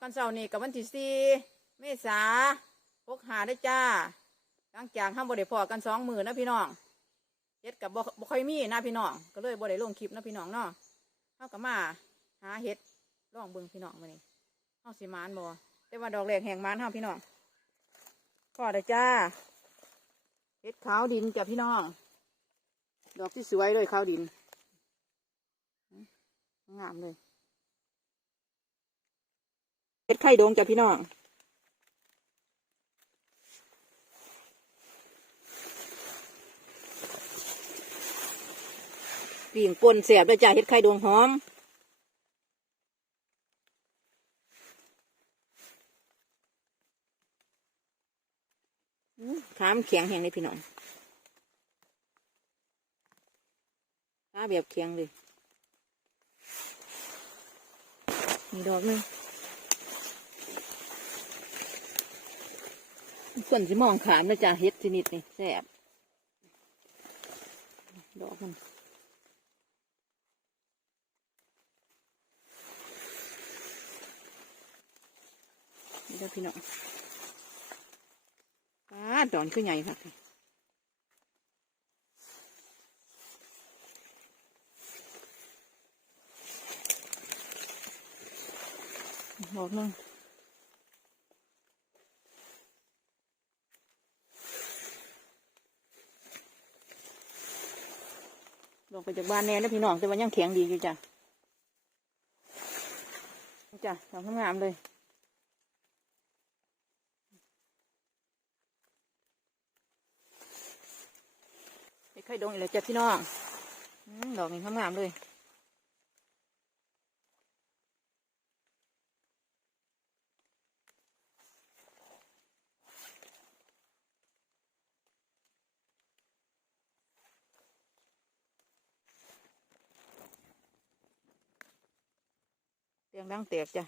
กันเสาร์นี้กับวันที่สี่เมษาพกหาได้จ้า หลังจากห้ามบริพอกันสองหมือนนะพี่น้องเฮ็ดกับบ่ค่อยมีนะพี่น้องก็เลยบ่ได้ลงคลิปนะพี่น้องเนาะเฮากับมา หาเฮ็ดลองเบิ่งพี่น้องมานี่เฮาสิมานบ่แต่ว่าดอกแรกแห่งมานเฮาพี่น้องพอได้จ้าเฮ็ดขาวดินจ้ะพี่น้อง ดอกที่สวยเลยขาวดินงามเลย เห็ดไข่ดงจ้ะพี่น้องปิ่งปนเสียบด้วยจ้ะเห็ดไข่ดวงหอมอื้อขามแข็งแห้งเลยพี่น้องขาแบบแข็งเลย มีดอกหนึง ส่วนสิมองขามนะจ๊ะเฮ็ดชนิดนี่แซ่บดอกมันนี่เด้อพี่น้องป้าดอนคือใหญ่ค่ะดอกนึง ไปจากบ้านแน่แล้วพี่น้องแต่ว่ายังแข็งดีอยู่จ้ะจ้ะดอกงามเลยไม่ค่อยดงอีกเลยจ้ะพี่น้องดอกนี้งามเลย เตียงดังเตียกจ้ะ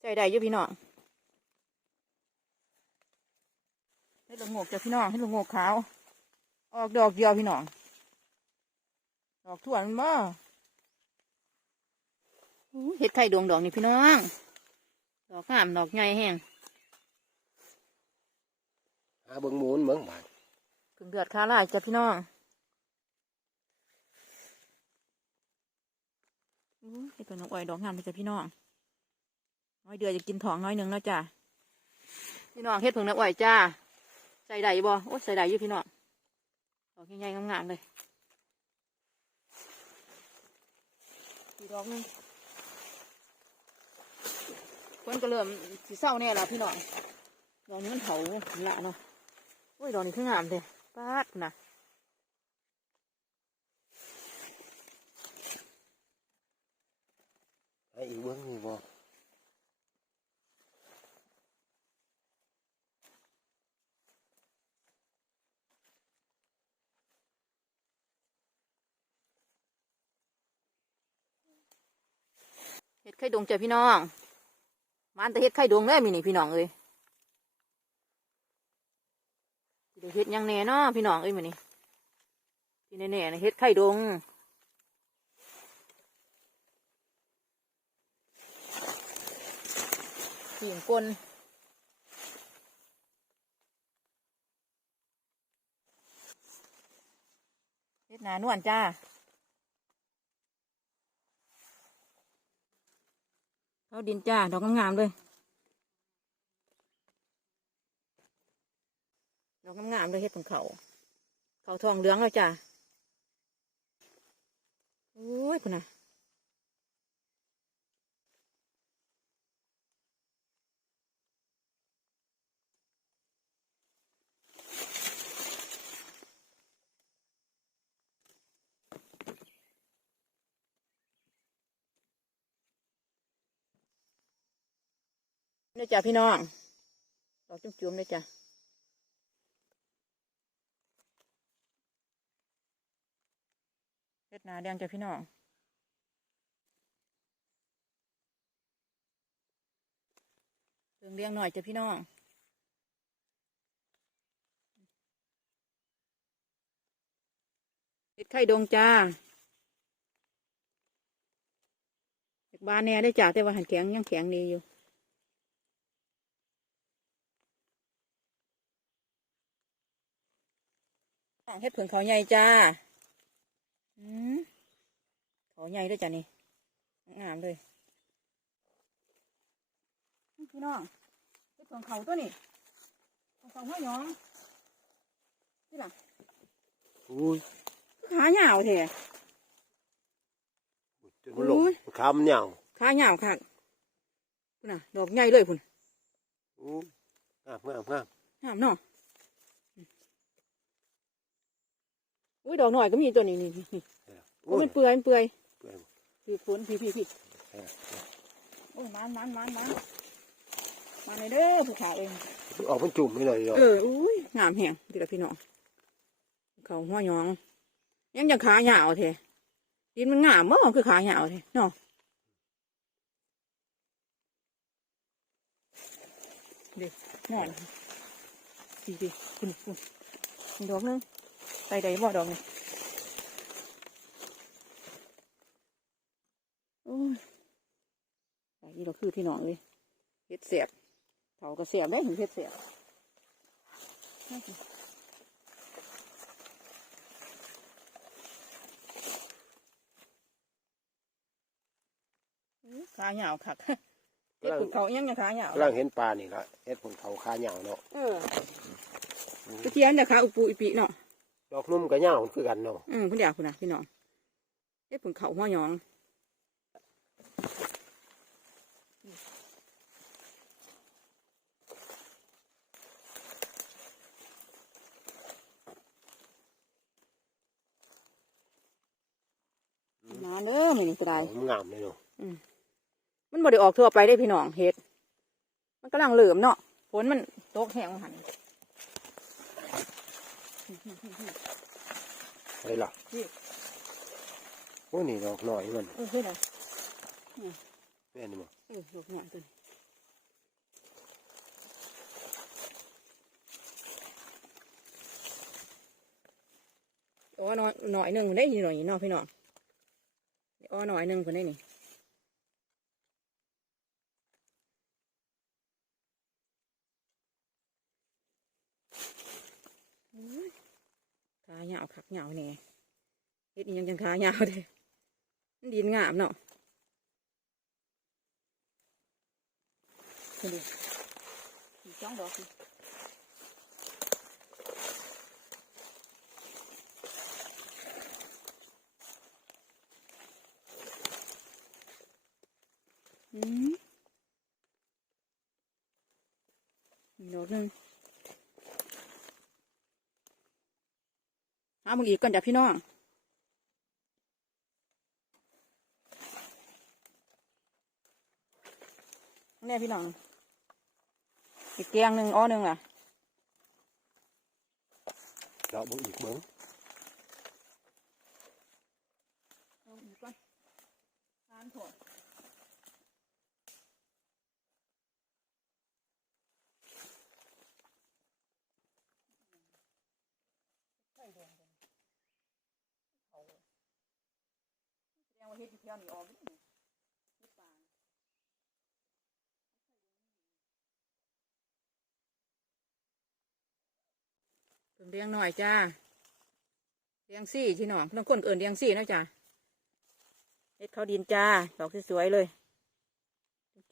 ใส่ได้อยู่พี่น้องให้ลงงกจ้ะพี่น้องให้ลงงกขาว ออกดอกเดียวพี่น้อง ดอกถั่วมันบ่อู้เห็ดไข่ดวงดอกนี่พี่น้อง ดอกงามดอกใหญ่แห้งหาเบิ่งหมูนเบิ่งบาดถึงเดือดคาลายจ้ะพี่น้อง อู้เห็ดตัวน้องอ้อยดอกงามเลยจ้ะพี่น้องน้อยเดือจะกินท้องน้อยหนึ่งแล้วจ้ะพี่น้องเฮ็ดผึ่งน้ำอ้อยจ้าใส่ได้อยู่บ่โอ้ใส่ได้อยู่พี่น้องดอกใหญ่ๆงามๆเลยอีกดอกนึงคนก็เริ่มสีเศร้าแน่ล้วพี่น้องดอกนี้มันเผาละเนาะโอ้ยดอกนี้คืองามเลยปาดนะ ไอ้อีกเบิ่งนี่บ่เฮ็ดไข่ดงเจ้ะพี่น้อง มันแต่เฮ็ดไข่ดงเลยมีนี่พี่น้องเอ้ยสิได้เฮ็ดยังแน่เนาะพี่น้องเอ้ยมื้อนี้ที่แน่ๆนะเฮ็ดไข่ดง หิ่งปนเฮ็ดหนานวลจ้าเอาดินจ้า ดอกงามๆเลย ดอกงามๆเลยเฮ็ดของเขา เขาทองเหลืองแล้วจ้าโอ้ยคุณน่ะ นี่จ้าพี่น้องดอกจุ่มๆเลยจ้าเฮ็ดหนาแดงจ้ะพี่น้องเรื่องเลี้ยงหน่อยจ้ะพี่น้องเห็ดไข่ดงจ้าบานแน่ได้จาแต่ว่าหันแข็งยังแข็งดีอยู่ เฮ็ดผึ่งเขาใหญ่จ้าอืมเขาใหญ่ด้วยจ้ะนี่ งามเลยพี่น้องเฮ็ดผึ่งเขาตัวนี้ผึ่งเขาหัวหยองนี่ล่ะอุ้ยขายาวแท้จนมันหลงอุ้ยคำเหนียวขายาวค่ะพุ่นน่ะ ดอกใหญ่เลยพุ่นอู้งามงามงามงามเนาะ อุ้ยดอกหน่อยก็มีตัวนี้นี่นี่นี่โอ้อุ้ยมันเปื่อยมันเปื่อยเปื่อยพี่ฝนพี่พี่พี่เออโอ้ยมันมันมันมันมาในอยเด้อผู้ขาเองออกเป็นจุ่มให้หน่อยเนาะเอออุ้ยงามแหงดีละพี่น้องเขาหัวหยอง ยังจะขายาวแท้ดินมันงามมั้งคือขายาวแท้เนาะเด็กหน่อยดีดีคุณคุณคุณดอกนึง ใส่ใดบ่ดอกนี่โอ้ยใส่นี่เราคือพี่น้องเลยเฮ็ดเสียบเผากระเสียบได้ถึงเฮ็ดเสียบขาเหยาวคักเฮ็ดขุดเขายังยังขาเหยาวกำลังเห็นปลานี่ละเฮ็ดผลเขาคาเหนียวเนาะเออตะเทียนแต่ขาอุปูอุปีเนาะ ดอกนุ่มกับเหนียวคือกันเนาะอืมคุณเดียวคุณนะพี่น้องเฮ็ดผุนเขาหัวหยองมาเด้อมื้อนี้ก็ได้มันงามเลยเนาะมันบ่ได้ออกทั่วไปได้พี่น้องเฮ็ด มันกำลังเหลื่อมเนาะฝนมันตกแห้งหัน ไปล่ะนี่โอ้นี่ดอกหน่อยมันเออเฮ็ดอะไรแม่นี่มั้งเออดอกหน่อยตัวนี้อ้อน้อยหน่อยหนึ่งได้ยีหน่อยเนาะพี่น้องอ้อหน่อยหนึ่งคนได้นี่อุ้ยขา เหงาคักเหงาเนี่ยเฮ็ดยังจังขาเหงาเด้มันดินงามเนาะคุดูจ้องดอกอืมดอกนึง เอามึงอีกก่อนจ้ะพี่น้องนี่พี่น้อง อีกเกียงหนึ่งอ้อหนึ่งล่ะดอกบุอีกเบิ้งเอาอีกก่อนทานถอดแสดงว่าเฮ็ดอ ยู่แถวนี้ออกอยู่นี่เฮ็ดปางเพิ่งเลี้ยงหน่อยจ้าเลี้ยงซี่ที่น้องบางคนเอินเลี้ยงซี่นะจ้าเฮ็ดเขาดินจ้า ดอกสวยๆเลย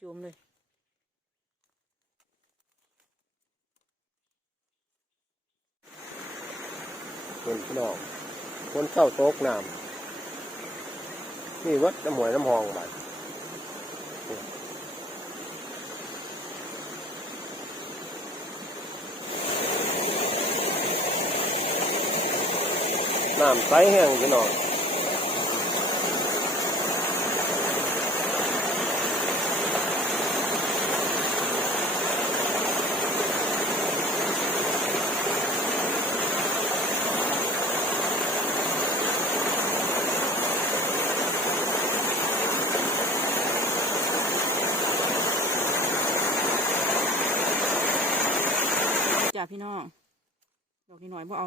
จุ่มเลยคนพี่น้องคนเข้าโต๊ะน้ำ นี่วัดน้ำหวยน้ำหองบาดน้ำใสแห้งพี่น้อง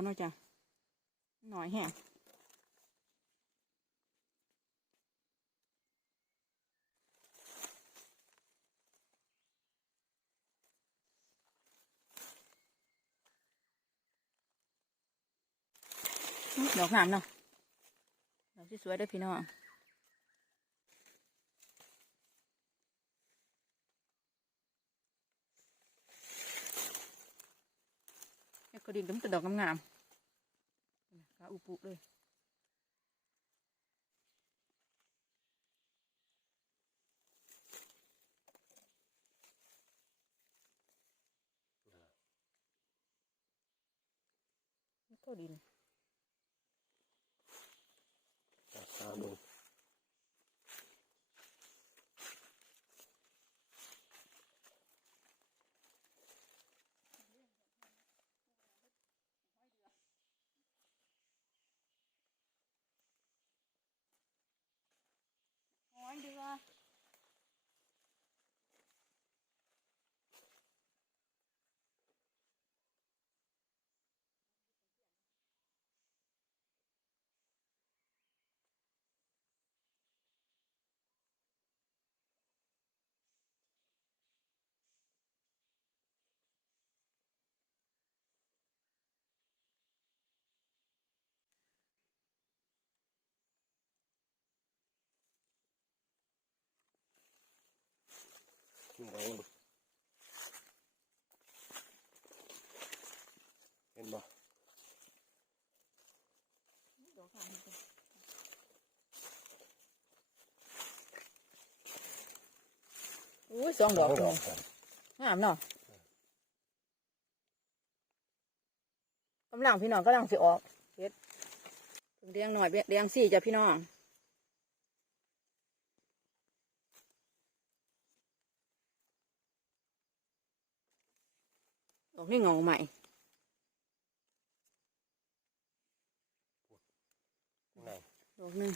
เนาะจ้ะหน่อยแฮะดอกงามเนาะดอกสวยด้วยพี่น้องกระดิ่งก็มันจดอกงาม อุปุเลย ก็ดิน เราเห็นบ่ดอกงามจังอุ้ยสองดอกดเลอยกกันงามเนาะกำลังพี่น้องกำลังสิออกเฮ็ดเพิ่งเลี้ยงหน่อยเลี้ยงสี่จ้ะพี่น้อง ดอกนี่เงาใหม่ข้างในดอกหนึ่ง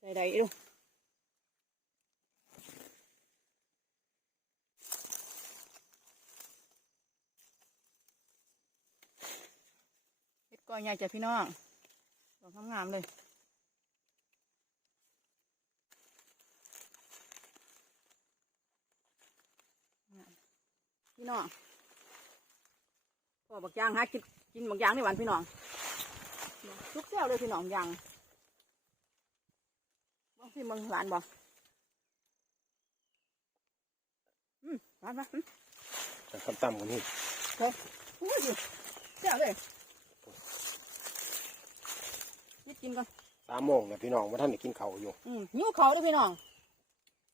ใดๆดูเฮ็ดก้อยใหญ่จ้ะพี่น้องดอกงามๆเลย พี่น้องพอบักยางหากินกินบักยางในวันพี่น้องทุกแก้วเลยพี่น้องยังบางพี่มึงหลานบ่อืมหลานมาอืมแต่ต่ำๆกว่านี้อุ้ยแก้วเลยยิดกินก่อนสามโมงนะพี่น้องว่าท่านได้กินข้าวอยู่ อืมหิวเขาด้วยพี่น้อง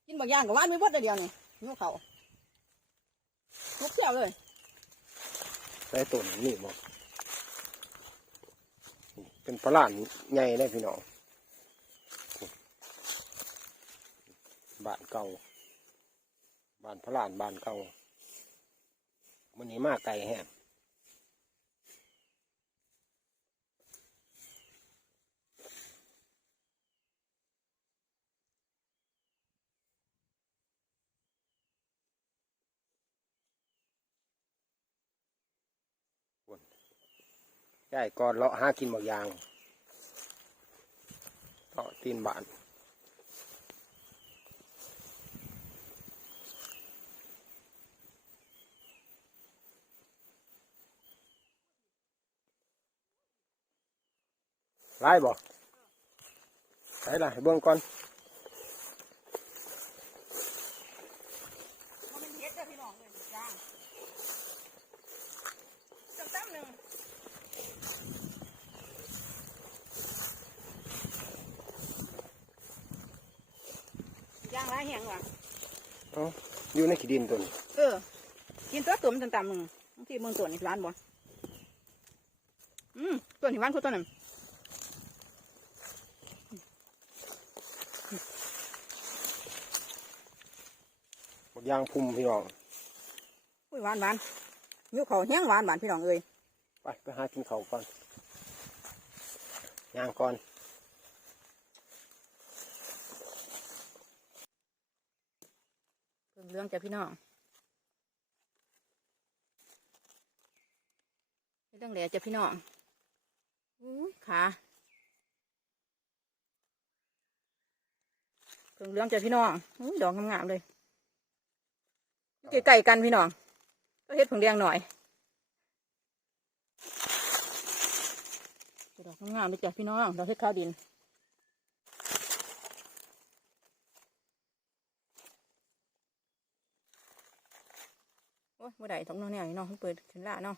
กินบางอย่างกับว่านไม่พดเดียวนี่หิวเขา ทุกแก้วเลยใส่ต้นนี่บอกเป็นพระลานใหญ่ได้พี่น้องบ้านเก่าบ้านพระลานบ้านเก่ามันนี้มากไกลแฮะ ได้ก่อนเลาะห้ากินบางอยางเลาะตีนบานไล่บ่ใส่ละเบิ่งก่อนเป็นเฮ็ดเด้อพี่น้องเลยจ้างจังตั้มหนึ่งย่างไรแห้งว่ะ เอ้า อยู่ในขี้ดินตัวนี้เออ กินตัวตุ่มต่ำๆมึงบางทีมึงตัวนี้ร้านบ่อืมตัวนี้ร้านคือตัวนั้นบางอย่างพุ่มพี่น้องอุ้ยหวานหวานยิ้วเขาแห้งหวานหวานพี่น้องเอ้ยไปไปหากินข้าวก่อนย่างก่อน เรื่องจ้ะพี่น้องเรื่องแหล่จ้ะพี่น้องอุ้ยขาเพิ่องเรื่องจ้ะพี่น้องอุ้ยดอกงามๆเลยอยู่ใกล้ๆกันพี่น้องก็เฮ็ดผงแดงหน่อยดอกงามๆเลยจ้ะพี่น้องดอกเห็ดขาวดินโอ้ย บ่ได้ต้องน้องแนวนี่เนาะมันเปิดขึ้นละเนาะ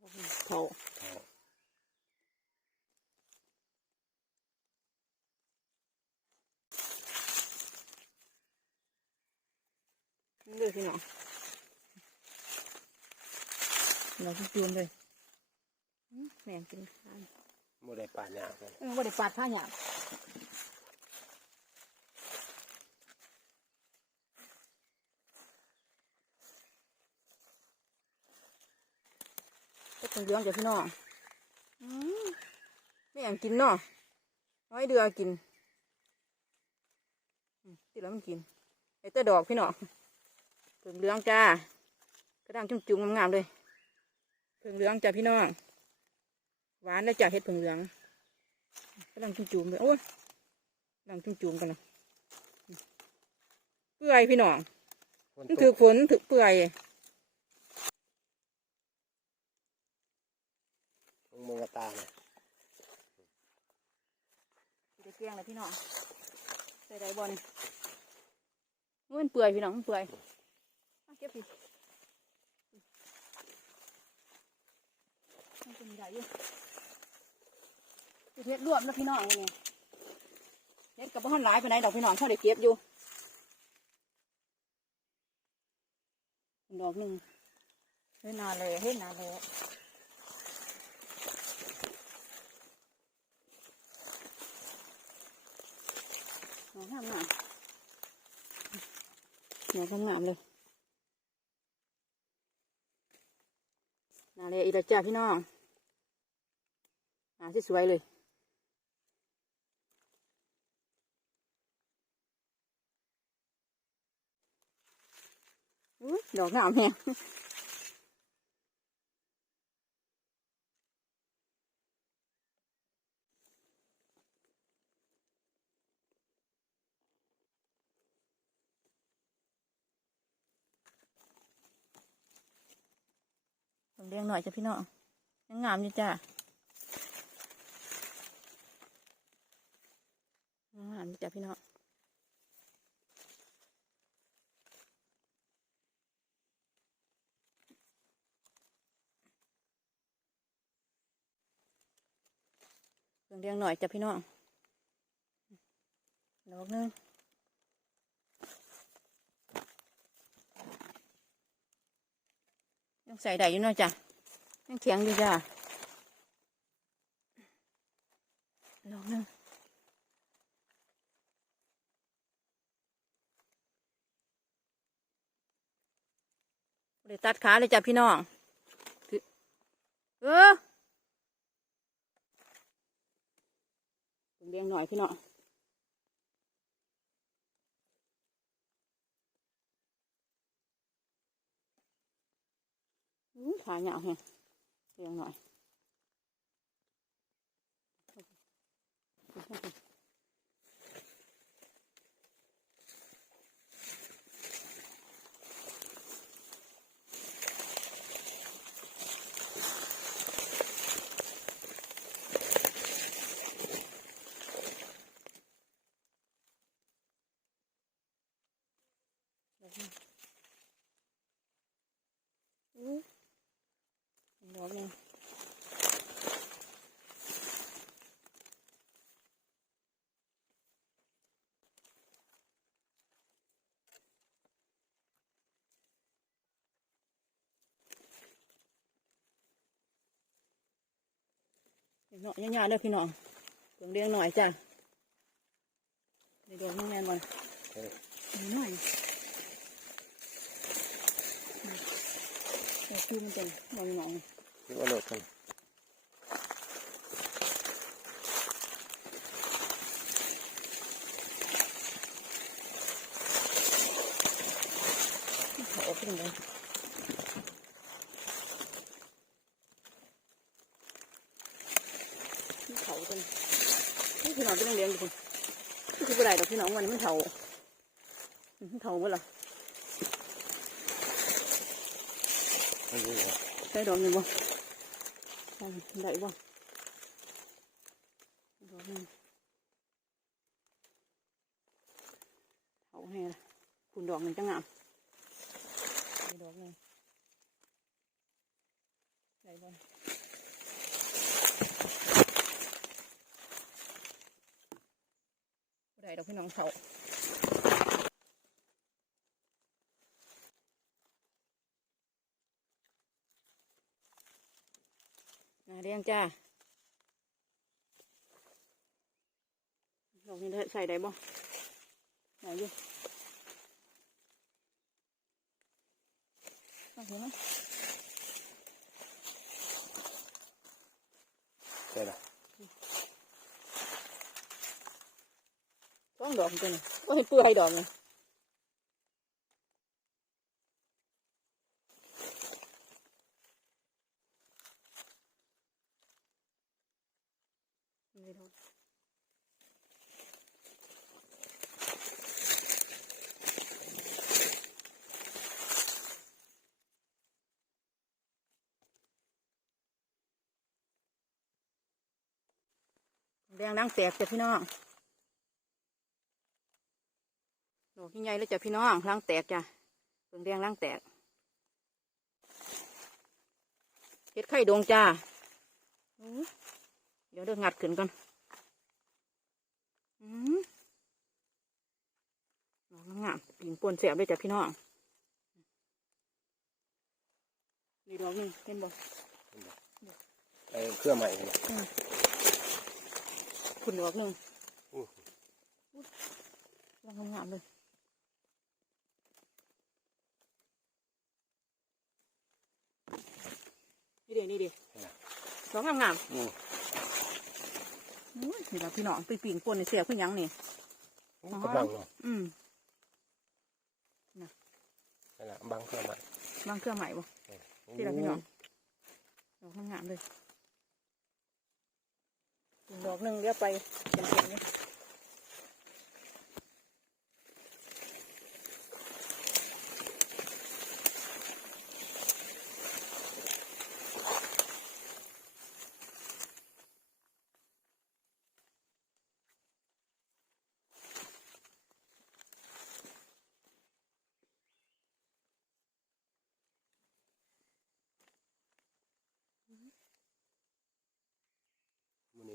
บ่มีเขาเลือกที่ไหน เราที่จูนเลยอื้อแม่งกินข้าวบ่ได้ป่านยากเลยเออว่าได้ปาดผ้าหยาบก็เป็นเรื่องจากพี่น้องอื้อแม่งกินเนาะน้อยเดือกินอืมที่แล้วมันกินไอ้แต่ดอกพี่น้องเพิ่งเหลืองจ้ากระด้างจุ่มๆงามๆเลย เพิ่งเหลืองจ้าพี่น้อง หวานแล้วจ้าเห็ดเพิ่งเหลืองกระด้างจุ่มๆเลยโอ้ยกระด้างจุ่มๆกันนะเปื่อยพี่น้องฝนมันตถือกฝนถือเปื่อยเมืองกระตาเนี่ยจะเกลี้ยงเลยพี่น้องใส่ได้บอลมันเปื่อยพี่น้องมันเปื่อยมาเก็บสิ มันเป็นใหญ่อยู่เฮ็ดรวมแล้วพี่น้องวันนี้เฮ็ดกับบ้านหลายไปไหนดอกพี่น้องเขาได้เก็บอยู่ดอกหนึ่งเฮ็ดนาเลยเฮ็ดนาเลยดอกงามงามดอกงามเลยนาเลยอีละจ้าพี่น้อง นาสวยๆเลยอุ๊ยดอกงามแฮงผมเลี้ยงหน่อยจ้ะพี่น้องยังงามอยู่จ้ะยังงามอยู่จ้ะพี่น้องเลี้ยงหน่อยจ้ะพี่น้องดอกหนึงยังใส่ได้อยู่เนาะจ้ะยังแข็งดีจ้ะดอกหนึง เลยตัดขาเลยจ้ะพี่น้องเออเลี้ยงหน่อยพี่นาะอื้อขาเหงาแฮงเลี้ยงหน่อยอื้อดอกหนึง เนาะย่าๆเด้อพี่น้องเลี้ยงเลี้ยงหน่อยจ้ะเดี๋ยวดอกนึงแน่นอนเออหน่อยเดี๋ยวคือมันเป็นมองมองคิดว่าโหลดกันเขาออกเป็นเลยเขาเป็น พี่น้องเป็นเลี้ยงอยู่คุณคือบ่ได้ดอกพี่น้องวันนี้มันเถา มันเถาหมดละอันนี้เหรอใส่ดอกหนึ่งบ่ได้ได้บ่ดอกหนึ่งเถาให้ละคุณดอกหนึ่งจังงามได้ดอกหนึ่งได้บ่บ่ได้ดอกพี่น้องเถา นาเรีย งจ้าดอกนี้ได้ใส่ได้บ่ไหนอยู่เอาเห็นไหมใช่ละต้องดอกตัวนี้ก็เห็นเปลือยดอกนี่ไม่ดอก แดงดังแตกจ้ะพี่น้องดอกใหญ่ๆเลยจ้ะพี่น้องล้างแตกจ้ะเปิงแดงล้างแตกเฮ็ดไข่ดงจ้าอู้เดี๋ยวเดินงัดขึ้นก่อนอืมดอกงามๆปิ่งปนเสียบเลยจ้ะพี่น้องนี่ดอกหนึงเห็นบ่ไอ้เครื่องใหม่ เนี่ยคุณดอกหนึงอู้ดอกงามๆเลยนี่เดีนี่เดีดอกงามๆอืมอุ้ยนี่ละพี่น้องไปปิ่งป่นในเสียขึ้นยังนี่กำลังเนาะอืมนั่นแหละบางเครื่องใหม่บางเครื่องใหม่บ่ที่ละพี่น้องดอกงามๆเลยอีก ดอกหนึ่งเลี้ยไปเต็มๆนี่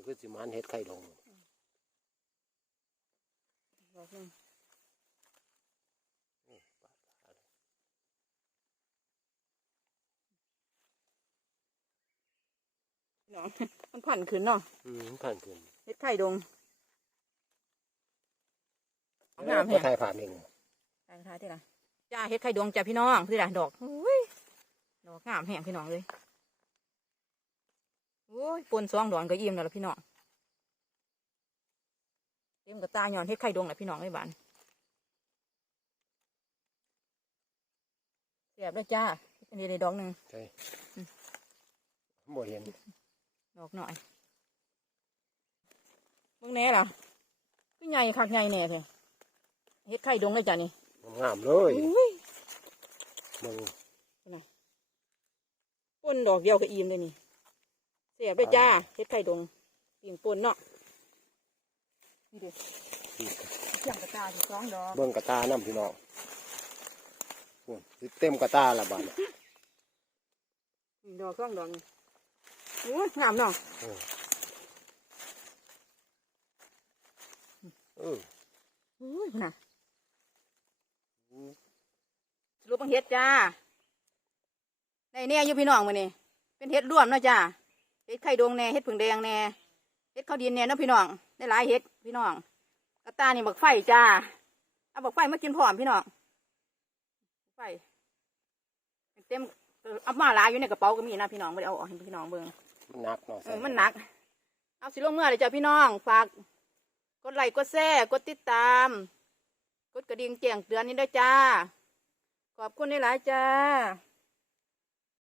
มันนี่ก็สิมันเฮ็ดไข่ลงดอกหนึ่งพี่น้องมันผ่านขึ้นเนาะอืมผ่านขึ้นเฮ็ดไข่ดงเอางามแฮะไข่ผ่านเองตายท้ายที่ละจ้าเฮ็ดไข่ดวงจ้าพี่น้องที่ละดอกอุ้ยดอกงามแห้งพี่น้องเลย โอ้ยปนสองดอกก็อิ่มแล้วล่ะพี่น้องเต็มกับตาหย่อนเฮ็ดไข่ดวงแหละพี่น้องเลยบ้านเสียบแล้วจ้าอันนี้ได้ดอกหนึ่งใช่บ่เห็นดอกหน่อยมึงแน่ล่ะพี่ใหญ่คักใหญ่แน่แท้เฮ็ดไข่ดวงเลยจ้านี่งามเลยอุ้ยมึงปนดอกเดียวก็อิ่มเลยนี่เสียบด้วยจ้าเฮ็ดไข่ดงปิ่งปนเนาะนี่เด็กอย่างกระตายสองดอกเบิ่งกระตาน้ำพี่น้องโอ้ยสิเต็มกระตาละบาดเนี่ยนี่ดอกสองดอกนี่โอ้ยงามเนาะเออเออโอ้ยน่ะรูปบังเฮ็ดจ้าในเนี่ยอยู่พี่น้องมื้อนี้เป็นเฮ็ดร่วมเนาะจ้า เฮ็ดไข่ดงแหน่เฮ็ดผึ่งแดงแหน่เฮ็ดข้าวดินแหน่เนาะพี่น้องได้หลายเฮ็ดพี่น้องกระตายนี่บักไฟจ้าเอาบักไฟมากินพร้อมพี่น้องไฟเต็มเอามาหลายอยู่ในกระเป๋าก็มีนะพี่น้องไม่ได้เอาออกให้พี่น้องเบิ่งมันหนักเนาะเออมันหนัก เอาสิลงเมื่อเลยจ้ะพี่น้องฝากกดไลค์กดแชร์กดติดตาม กดกระดิ่งแจ้งเตือนนี้ด้วยจ้า ขอบคุณหลายๆจ้า